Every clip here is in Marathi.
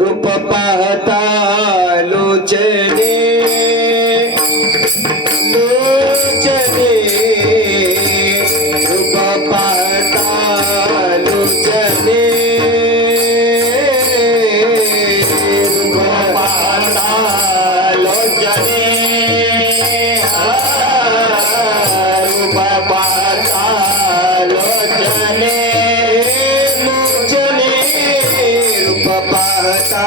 रूप पाहता लोचने लोचने रूप पाहता लोचने रूप पाहता लोचने रूप पाहता लोचने लोचने रूप पाहता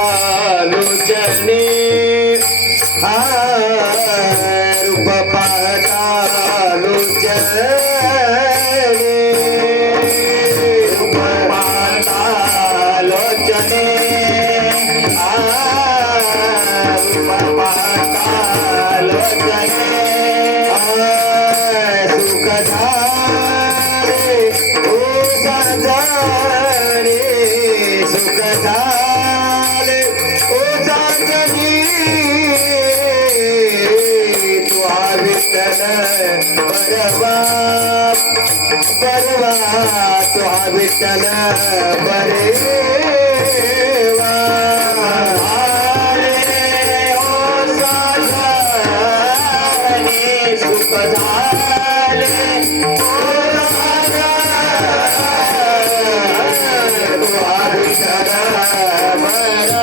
लोचने रूप पाहता लोचने रूप पाहता लोचने रूप पाहता लोचने सुख झाले ओ साजणे सुख झाले ओ साजणी तुहा विठ्ठल परवा परवा तुहा विठ्ठल बरेवा ओ साजणी सुख झाले ओ तुहा विठ्ठल बरवा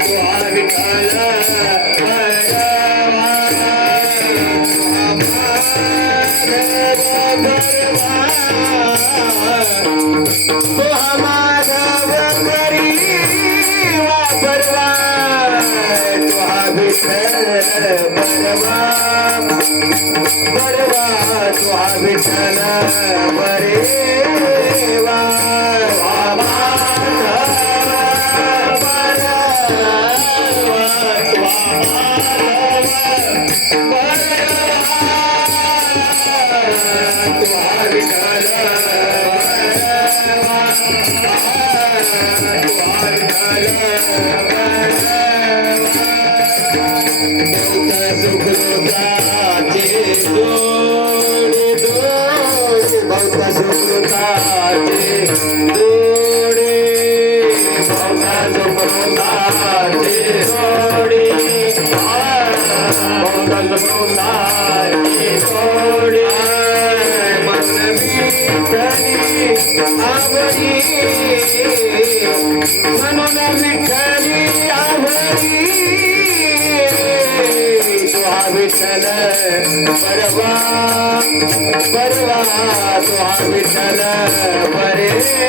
तुहा विठ्ठल तुहा माधव करी वापरवा तुहा विठ्ठल बरवा बरवा तुहा विठ्ठल बरेवा तुहा माधव म्हणून विठ्ठली आवडी तुहा विठ्ठल परवा परवा तुहा विठ्ठल बरेवा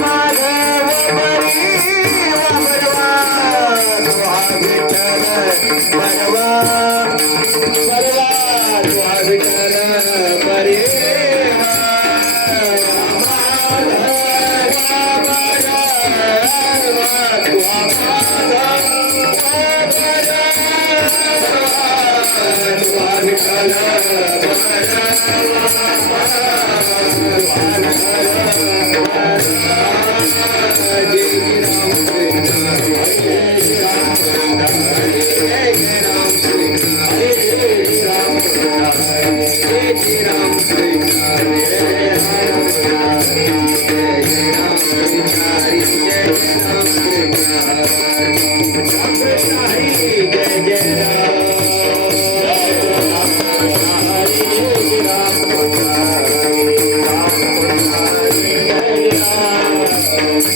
माधव परवा परवा तुझा विठ्ठल बरे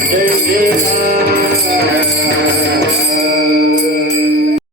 जय जय राम